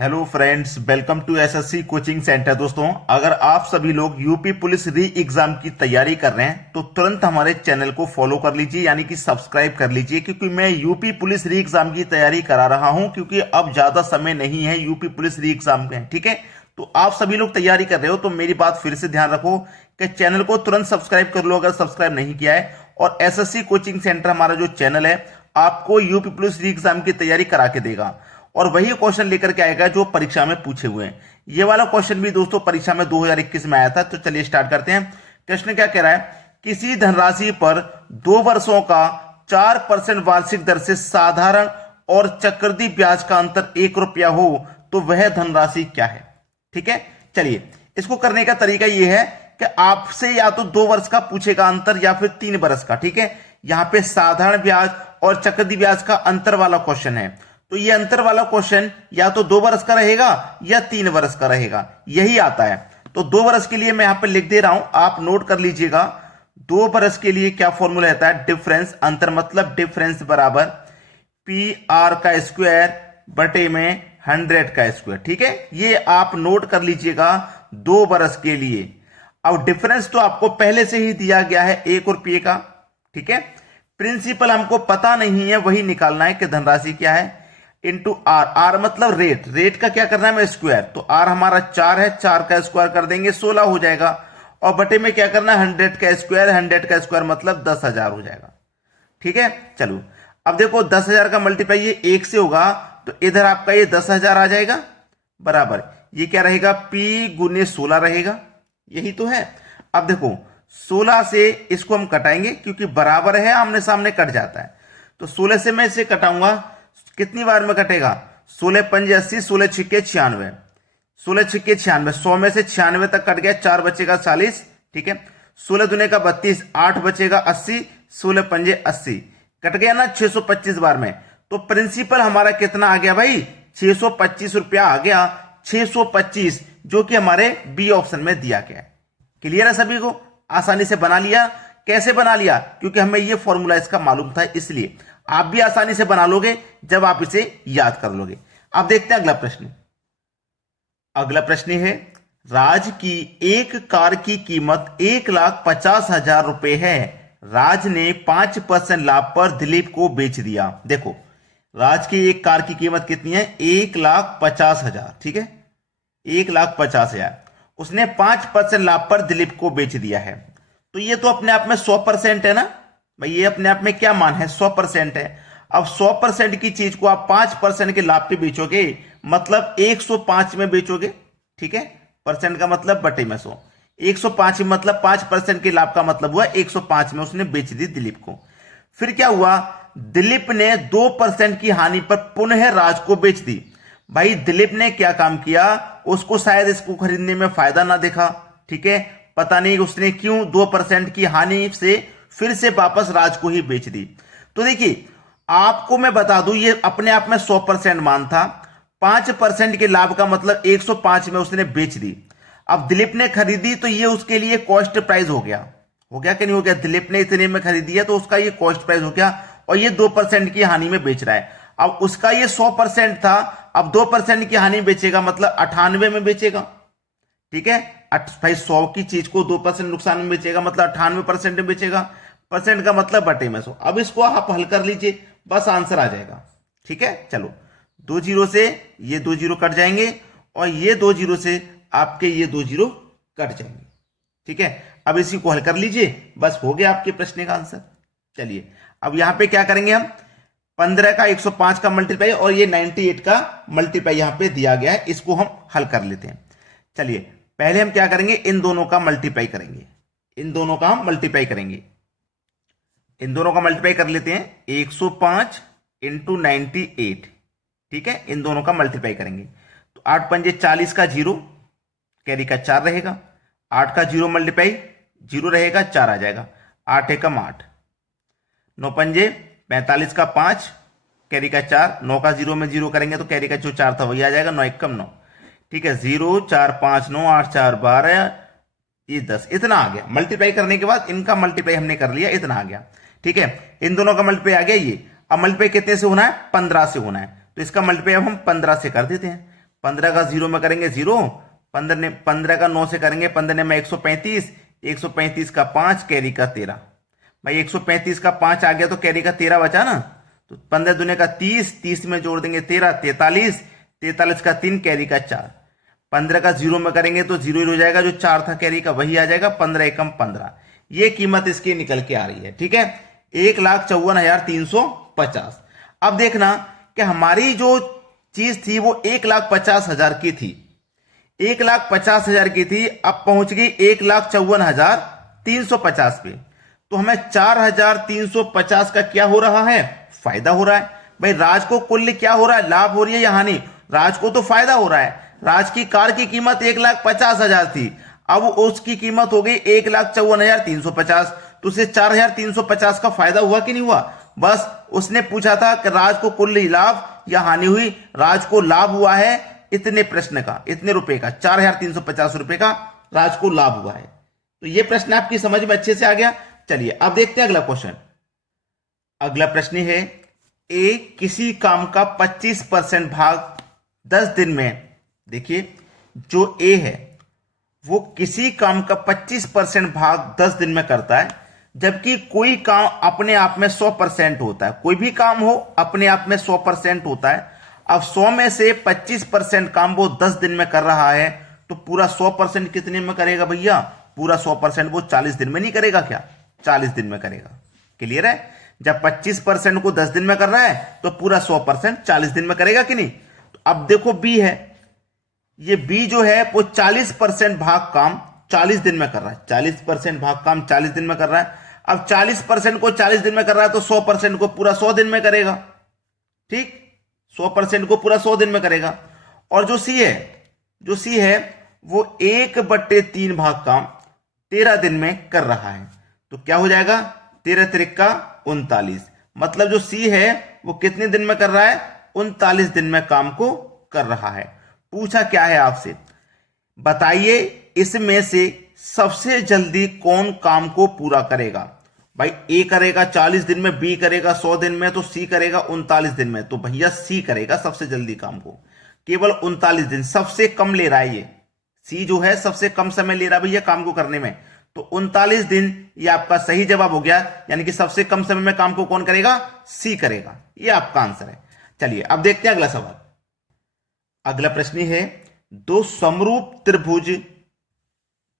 Hello friends, welcome to SSC coaching centre. दोस्तों, अगर आप सभी लोग यूपी पुलिस री एग्जाम की तैयारी कर रहे हैं तो तुरंत हमारे चैनल को फॉलो कर लीजिए, यानी कि सब्सक्राइब कर लीजिए, क्योंकि मैं यूपी पुलिस री एग्जाम की तैयारी करा रहा हूं। क्योंकि अब ज्यादा समय नहीं है यूपी पुलिस री एग्जाम में, ठीक है। तो आप सभी लोग तैयारी कर रहे हो तो मेरी बात फिर से ध्यान रखो कि चैनल को तुरंत सब्सक्राइब कर लो अगर सब्सक्राइब नहीं किया है। और एसएससी कोचिंग सेंटर हमारा जो चैनल है आपको यूपी पुलिस री एग्जाम की तैयारी करा के देगा और वही क्वेश्चन लेकर के आएगा जो परीक्षा में पूछे हुए हैं। ये वाला क्वेश्चन भी दोस्तों परीक्षा में 2021 में आया था। तो चलिए स्टार्ट करते हैं। प्रश्न क्या कह रहा है, किसी धनराशि पर 2 वर्षों का 4% वार्षिक दर से साधारण और चक्रवृद्धि ब्याज का अंतर 1 रुपया हो तो वह धनराशि क्या है। ठीक है, चलिए इसको करने का तरीका यह है कि आपसे या तो 2 वर्ष का पूछेगा अंतर या फिर 3 वर्ष का। ठीक है, यहां पे साधारण ब्याज और चक्रवृद्धि ब्याज का अंतर वाला क्वेश्चन है। तो ये अंतर वाला क्वेश्चन या तो 2 वर्ष का रहेगा या 3 वर्ष का रहेगा, यही आता है। तो 2 वर्ष के लिए मैं यहां पे लिख दे रहा हूं, आप नोट कर लीजिएगा। 2 वर्ष के लिए क्या फॉर्मूला रहता है, डिफरेंस, अंतर मतलब डिफरेंस बराबर पी आर का स्क्वायर बटे में 100 का स्क्वायर। ठीक है, ये आप नोट कर लीजिएगा 2 वर्ष के लिए। अब डिफरेंस तो आपको पहले से ही दिया गया है 1 रुपये का। ठीक है, प्रिंसिपल हमको पता नहीं है, वही निकालना है कि धनराशि क्या है, इंटू आर। आर मतलब रेट, रेट का क्या करना है में स्क्वायर। तो आर हमारा 4 है, 4 का स्क्वायर कर देंगे 16 हो जाएगा। और बटे में क्या करना है 100 का स्क्वायर, 100 का स्क्वायर मतलब 10,000 हो जाएगा। ठीक है, चलो अब देखो 10,000 का मल्टीप्लाई ये 1 से होगा तो इधर आपका ये 10,000 आ जाएगा बराबर ये क्या रहेगा, P गुने 16 रहेगा, यही तो है। अब देखो 16 से इसको हम कटाएंगे क्योंकि बराबर है, आमने सामने कट जाता है। तो 16 से मैं इसे कटाऊंगा, कितनी बार में कटेगा, 16 पंजे 80, 16 छिक्के 96, 16 छिक्के 96, 100 में से 96 तक कट गया, 4 बचेगा 40। ठीक है, 16 दुने का 32, 8 बचेगा 80, 16 पंजे 80, कट गया ना 625 बार में। तो प्रिंसिपल हमारा कितना आ गया भाई, 625 रुपया आ गया, 625, जो कि हमारे बी ऑप्शन में दिया गया है। क्लियर है सभी को, आसानी से बना लिया। कैसे बना लिया, क्योंकि हमें यह फॉर्मूला इसका मालूम था, इसलिए आप भी आसानी से बना लोगे जब आप इसे याद कर लोगे। अब देखते हैं अगला प्रश्न। अगला प्रश्न है, राज की एक कार की कीमत 1,50,000 रुपए है। राज ने 5% लाभ पर दिलीप को बेच दिया। देखो राज की एक कार की कीमत कितनी है, 1,50,000। ठीक है, 1,50,000, उसने 5% लाभ पर दिलीप को बेच दिया है। तो ये तो अपने आप में 100% है ना भाई, ये अपने आप में क्या मान है, 100% है। अब 100% की चीज को आप 5% के लाभ पे बेचोगे, मतलब 105 में बेचोगे। ठीक है, परसेंट का मतलब बटे में 100, 105 मतलब 5% के लाभ का मतलब हुआ 105 में उसने बेच दी दिलीप को। फिर क्या हुआ, दिलीप ने 2% की हानि पर पुनः राज को बेच दी। भाई दिलीप ने क्या काम किया, उसको शायद इसको खरीदने में फायदा ना दिखा। ठीक है, पता नहीं उसने क्यों 2% की हानि से फिर से वापस राज को ही बेच दी। तो देखिए आपको मैं बता दूं, ये अपने आप में 100% मान था। 5% के लाभ का मतलब 105 में उसने बेच दी। अब दिलीप ने खरीदी तो ये उसके लिए कॉस्ट प्राइस हो गया कि नहीं हो गया, दिलीप ने इतने में खरीदी है तो उसका ये कॉस्ट प्राइस हो गया और ये 2% की हानि में बेच रहा है। अब उसका ये 100% था, अब 2% की हानि बेचेगा मतलब 98 में बेचेगा। ठीक है, भाई 100 की चीज को 2% नुकसान में बेचेगा मतलब 98% में बेचेगा, परसेंट का मतलब बटे में 100। अब इसको आप हल कर लीजिए, बस आंसर आ जाएगा। ठीक है, चलो 2 जीरो से ये 2 जीरो कट जाएंगे और ये 2 जीरो से आपके ये 2 जीरो कट जाएंगे। ठीक है, अब इसी को हल कर लीजिए, बस हो गया आपके प्रश्न का आंसर। चलिए अब यहां पे क्या करेंगे हम, 15 का 105 का मल्टीप्लाई और ये 98 का मल्टीप्लाई यहां पे दिया गया है, इसको हम हल कर लेते हैं। चलिए पहले हम क्या करेंगे, इन दोनों का मल्टीप्लाई करेंगे, इन दोनों का हम मल्टीप्लाई करेंगे, इन दोनों का मल्टीप्लाई कर लेते हैं। 105 इंटू 98। ठीक है, इन दोनों का मल्टीप्लाई करेंगे तो 8 पंजे 40 का 0, कैरी का 4 रहेगा, 8 का 0 मल्टीप्लाई 0 रहेगा, 4 आ जाएगा, 8 एकम 8, 9 पंजे 45 का 5, कैरी का 4, 9 का 0 में 0 करेंगे तो कैरी का जो 4 था वही आ जाएगा, 9 एकम 9। ठीक है, 0 4 5 9 8 4 12 ये 10, इतना आ गया। मल्टीप्लाई करने के बाद इनका मल्टीप्लाई हमने कर लिया, इतना आ गया। ठीक है, इन दोनों का मल्टीप्लाई आ गया ये। अब मल्टीप्लाई कितने से होना है, 15 से होना है, तो इसका मल्टीप्लाई अब हम 15 से कर देते हैं। 15 का 0 में करेंगे 0, 15 का 9 से करेंगे 15 में 135, 135 का 5, कैरी का 13। भाई 135 का 5 आ गया तो कैरी का 13 बचा ना, तो 15 दूने का 30, 30 में जोड़ देंगे 13, 43, 43 का 3, कैरी का 4। 15 का 0 में करेंगे तो 0 हो जाएगा, जो 4 था कैरी का वही आ जाएगा, 15 एकम 15। ये कीमत इसकी निकल के आ रही है। ठीक है, 1,54,350। अब देखना कि हमारी जो चीज थी वो 1,50,000 की थी, 1,50,000 की थी, अब पहुंच गई 1,54,350 पे। तो हमें 4,350 का क्या हो रहा है, फायदा हो रहा है। भाई राज को कुल क्या हो रहा है, लाभ हो रही है या हानि, राज को तो फायदा हो रहा है। राज की कार की कीमत 1,50,000 थी, अब उसकी कीमत हो गई 1,54,350, तो उसे 4,350 का फायदा हुआ कि नहीं हुआ। बस उसने पूछा था कि राज को कुल लाभ या हानि हुई, राज को लाभ हुआ है इतने प्रश्न का, इतने रुपए का, 4,350 रुपए का राज को लाभ हुआ है। तो यह प्रश्न आपकी समझ में अच्छे से आ गया। चलिए अब देखते हैं अगला क्वेश्चन। अगला प्रश्न है, ए किसी काम का 25% भाग 10 दिन में, देखिए जो ए है वो किसी काम का 25% भाग 10 दिन में करता है, जबकि कोई काम अपने आप में 100% होता है। कोई भी काम हो अपने आप में 100% होता है। अब 100 में से 25% काम वो 10 दिन में कर रहा है, तो पूरा 100% कितने में करेगा भैया, पूरा 100% वो 40 दिन में नहीं करेगा क्या, 40 दिन में करेगा। क्लियर है, जब 25% को 10 दिन में कर रहा है तो पूरा 100% 40 दिन में करेगा कि नहीं। तो अब देखो बी है, ये बी जो है वो 40% भाग काम 40 दिन में कर रहा है, 40% भाग काम 40 दिन में कर रहा है। अब 40% को 40 दिन में कर रहा है तो 100% को पूरा 100 दिन में करेगा। ठीक, 100% को पूरा 100 दिन में करेगा। और जो सी है वो 1/3 भाग काम 13 दिन में कर रहा है, तो क्या हो जाएगा, 13 त्रिका 39। मतलब जो सी है वो कितने दिन में कर रहा है, 39 दिन में काम को कर रहा है। पूछा क्या है आपसे, बताइए इसमें से सबसे जल्दी कौन काम को पूरा करेगा। भाई ए करेगा 40 दिन में, बी करेगा 100 दिन में, तो सी करेगा 39 दिन में। तो भैया सी करेगा सबसे जल्दी काम को, केवल 39 दिन, सबसे कम ले रहा है ये सी जो है, सबसे कम समय ले रहा है भैया काम को करने में। तो 39 दिन ये आपका सही जवाब हो गया, यानी कि सबसे कम समय में काम को कौन करेगा, सी करेगा। ये आपका आंसर है। चलिए अब देखते हैं अगला सवाल। अगला प्रश्न है, दो समरूप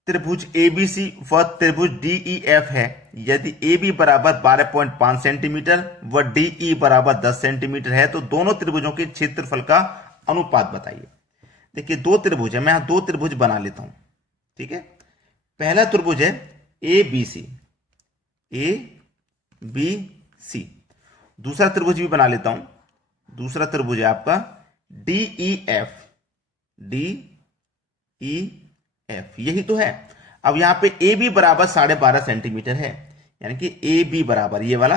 त्रिभुज एबीसी व त्रिभुज डीईएफ है। यदि AB बराबर 12.5 सेंटीमीटर व DE बराबर 10 सेंटीमीटर है तो दोनों त्रिभुजों के क्षेत्रफल का अनुपात बताइए। देखिए दो त्रिभुज है, मैं यहां दो त्रिभुज बना लेता हूं। ठीक है, पहला त्रिभुज है ABC, दूसरा त्रिभुज भी बना लेता हूं। दूसरा त्रिभुज है आपका DEF, यही तो है। अब यहां पे AB बराबर 12.5 सेंटीमीटर है, यानी कि AB बराबर ये वाला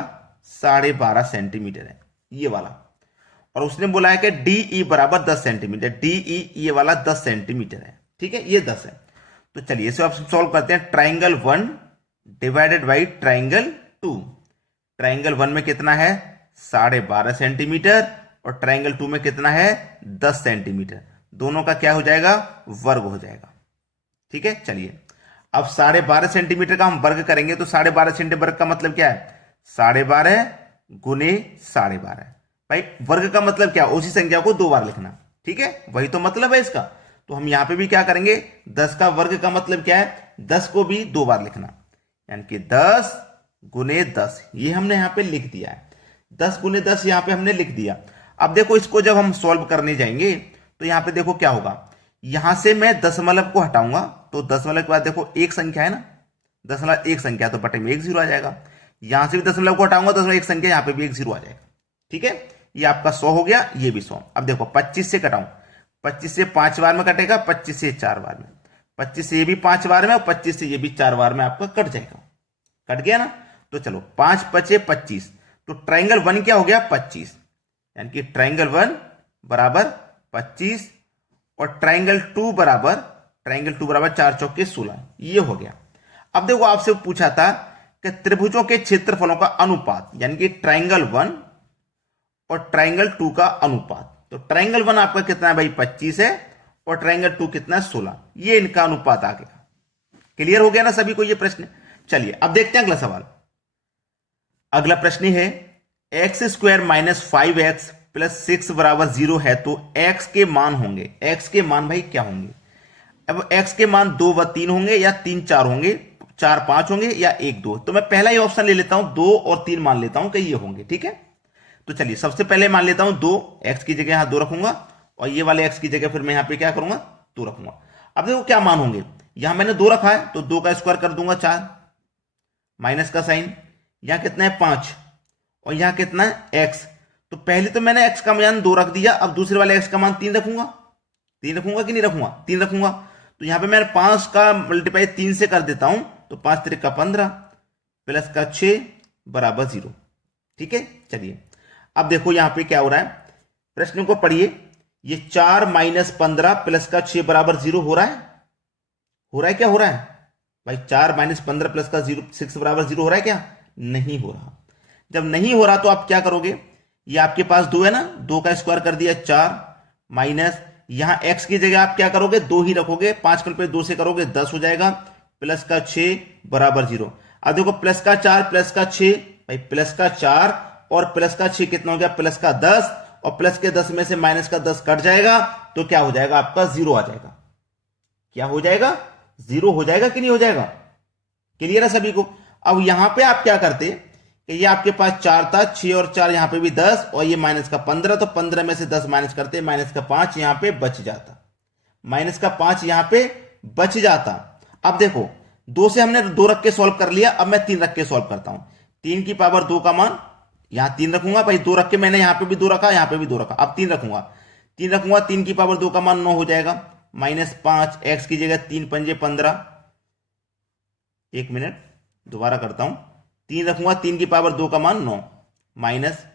12.5 सेंटीमीटर है, ये वाला। और उसने बोला है कि DE बराबर 10 सेंटीमीटर, DE ये वाला 10 सेंटीमीटर है। ठीक है, ये 10 है। तो चलिए इसे आप सॉल्व करते हैं। Triangle 1 divided by triangle 2। Triangle 1 में कितना है, 12.5 सेंटीमीटर, और ट्राइंगल 2 में कितना है, 10 सेंटीमीटर। दोनों का क्या हो जाएगा, वर्ग हो जाएगा। ठीक है, चलिए अब 12.5 सेंटीमीटर का हम वर्ग करेंगे तो 12.5 सेंटीमीटर का मतलब क्या है, 12.5 गुने 12.5। भाई वर्ग का मतलब क्या, उसी संख्या को 2 बार लिखना। ठीक है, वही तो मतलब है इसका। तो हम यहां पे भी क्या करेंगे, 10 का वर्ग का मतलब क्या है, 10 को भी 2 बार लिखना, यानी कि 10 गुने 10, ये हमने यहां पे लिख दिया है। 10 गुने 10 यहां पे हमने लिख दिया। अब देखो इसको जब हम सॉल्व करने जाएंगे तो यहां पे देखो क्या होगा, यहां से मैं दशमलव को हटाऊंगा तो दशमलव के बाद देखो एक संख्या है ना, दशमलव एक संख्या, तो बटे में एक 0 आ जाएगा। यहां से भी दशमलव को हटाऊंगा, दशमलव एक संख्या, यहां पे भी एक 0 आ जाएगा। ठीक है, ये आपका 100 हो गया, ये भी 100। अब देखो 25 से कटाऊं, 25 से 5 बार में कटेगा, 25 से 4 बार में, 25 से ये भी 5 बार में, और 25 से ये भी 4 बार में आपका कट जाएगा। कट गया ना, तो चलो 5 5 25, तो ट्राइंगल 1 क्या हो गया, 25, यानी कि ट्राइंगल 1 बराबर 25, और ट्राइंगल 2 बराबर 4 चौके 16, ये हो गया। अब देखो आपसे पूछा था कि त्रिभुजों के क्षेत्रफलों का अनुपात, यानी कि ट्राइंगल 1 और ट्राइंगल 2 का अनुपात। तो ट्रायंगल 1 आपका कितना है भाई 25 है और ट्रायंगल 2 कितना है 16। ये इनका अनुपात आ गया। क्लियर हो गया ना सभी को ये प्रश्न। चलिए अब देखते हैं अगला सवाल। अगला प्रश्न है x square minus 5x plus 6 बराबर 0 है तो x के मान होंगे। x के मान भाई क्या होंगे? अब x के मान 2 व 3 होंगे या 3 4 होंगे, 4 5 होंगे या 1 2। तो मैं पहला ही ऑप्शन ले लेता हूं, 2 और 3 मान लेता हूं कि ये होंगे। ठीक है, तो चलिए सबसे पहले मान लेता हूं 2, x की जगह यहां 2 रखूंगा और ये वाले x की जगह फिर मैं यहां पे क्या करूंगा 2 रखूंगा। अब देखो क्या मान होंगे, यहां मैंने 2 रखा है तो 2 का स्क्वायर कर दूंगा 4, माइनस का साइन, यहां कितना है 5 और यहां कितना है x। तो पहले तो मैंने x का मान 2 रख दिया, अब दूसरे वाले x का मान 3 रखूंगा। 3 रखूंगा कि नहीं रखूंगा? 3 रखूंगा। तो यहां पे मैं 5 का मल्टीप्लाई 3 से कर देता हूं तो 5 3 का 15 प्लस का 6 बराबर 0। ठीक है, चलिए अब देखो यहां पे क्या हो रहा है, प्रश्न को पढ़िए। ये 4 माइनस 15 प्लस का 6 बराबर 0 हो रहा है। हो रहा है क्या? हो रहा है भाई 4 माइनस 15 प्लस का 6 बराबर 0 हो रहा है क्या? नहीं हो रहा। जब नहीं हो रहा तो आप क्या करोगे, ये आपके पास 2 है ना, 2 का स्क्वायर कर दिया 4 माइनस यहां x की जगह आप क्या करोगे 2 ही रखोगे, 5 का मल्टीप्लाई 2 से करोगे 10 हो जाएगा प्लस का 6 बराबर 0। अब देखो प्लस का 4 प्लस का 6 भाई, प्लस का 4 और प्लस का 6 कितना हो गया प्लस का 10 और प्लस के 10 में से माइनस का 10 कट जाएगा तो क्या हो जाएगा आपका 0 आ जाएगा। क्या हो जाएगा? 0 हो जाएगा कि नहीं हो जाएगा? क्लियर है सभी को? अब यहां पे आप क्या करते कि ये आपके पास 4 था, 6 और 4 यहां पे भी 10 और ये माइनस का 15, तो 15 में से 10 माइनस करते, माइनस का 5 यहां पे बच जाता, माइनस का 5 यहां पे बच जाता। अब देखो 2 से हमने 2 रख के सॉल्व कर लिया, अब मैं 3 रख के सॉल्व करता हूं। 3 की पावर 2 का मान यहां 3 रखूंगा भाई, 2 रख के मैंने यहां पे भी 2 रखा, यहां पे भी 2 रखा, अब 3 रखूंगा। 3 रखूंगा, 3 की पावर 2 का मान 9 हो जाएगा, माइनस 5 x की जगह 3 पंजे 15। 1 मिनट दोबारा करता हूं, 3 रखूंगा, 3 की पावर 2 का मान 9 माइनस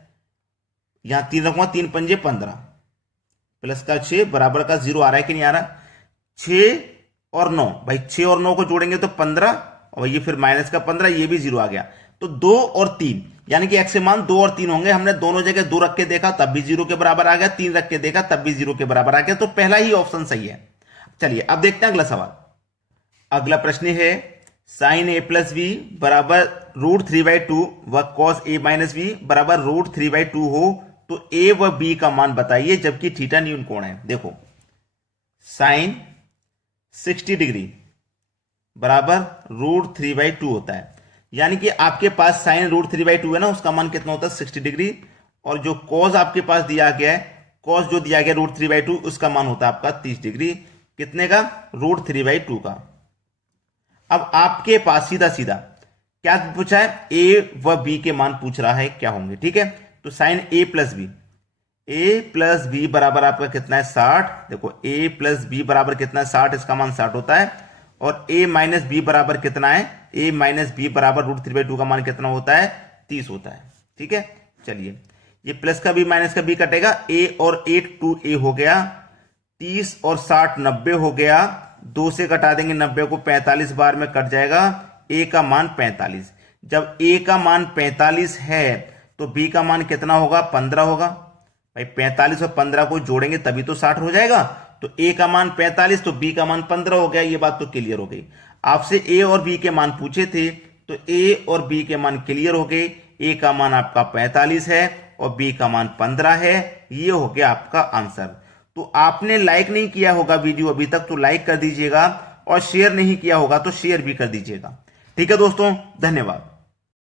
यहां 3 रखूंगा, 3 पंजे 15 प्लस का 6 बराबर का 0 आ रहा है कि नहीं आ रहा? 6 और 9 भाई, 6 और 9 को जोड़ेंगे तो 15 और ये फिर माइनस का 15, ये भी 0 आ गया। तो 2 और 3 यानी कि x के मान 2 और 3 होंगे। हमने दोनों जगह 2 रख के देखा तब भी 0 के बराबर आ गया, 3 रख के देखा तब भी 0 के बराबर आ गया, तो पहला ही ऑप्शन सही है। चलिए अब देखते हैं अगला सवाल। अगला प्रश्न है साइन ए प्लस बी बराबर √3/2 व कॉस ए माइनस बी बराबर √3/2 हो तो ए व बी का मान बताइए जबकि थीटा न्यून कोण है। देखो साइन 60 डिग्री बराबर √3/2 होता है, यानी कि आपके पास साइन √3/2 है ना, उसका मान कितना होता है 60 डिग्री, और जो कॉस आपके पास दिया गया है, कॉस जो दिया गया √3/2 उसका मान होता है आपका 30 डिग्री। कितने का? √3/2 का। अब आपके पास सीधा सीधा क्या पूछा है, ए व बी के मान पूछ रहा है क्या होंगे। ठीक है, तो साइन ए प्लस बी बराबर आपका कितना है 60। देखो ए प्लस बी बराबर कितना है 60, इसका मान 60 होता है, और ए माइनस बी बराबर कितना है, ए माइनस बी बराबर √3/2 का मान कितना होता है 30 होता है। ठीक है, चलिए ये प्लस का बी माइनस का बी कटेगा, ए और 8 2a हो गया, 30 और 60 90 हो गया, 2 से घटा देंगे 90 को 45 बार में कट जाएगा, a का मान 45। जब a का मान 45 है तो b का मान कितना होगा 15 होगा भाई, 45 और 15 को जोड़ेंगे तभी तो 60 हो जाएगा, तो a का मान 45 तो b का मान 15 हो गया। ये बात तो क्लियर हो गई। आपसे a और b के मान पूछे थे तो a और b के मान क्लियर हो गए, a का मान आपका 45 है और b का मान 15 है। ये हो गया आपका आंसर। तो आपने लाइक नहीं किया होगा वीडियो अभी तक तो लाइक कर दीजिएगा, और शेयर नहीं किया होगा तो शेयर भी कर दीजिएगा। ठीक है दोस्तों, धन्यवाद।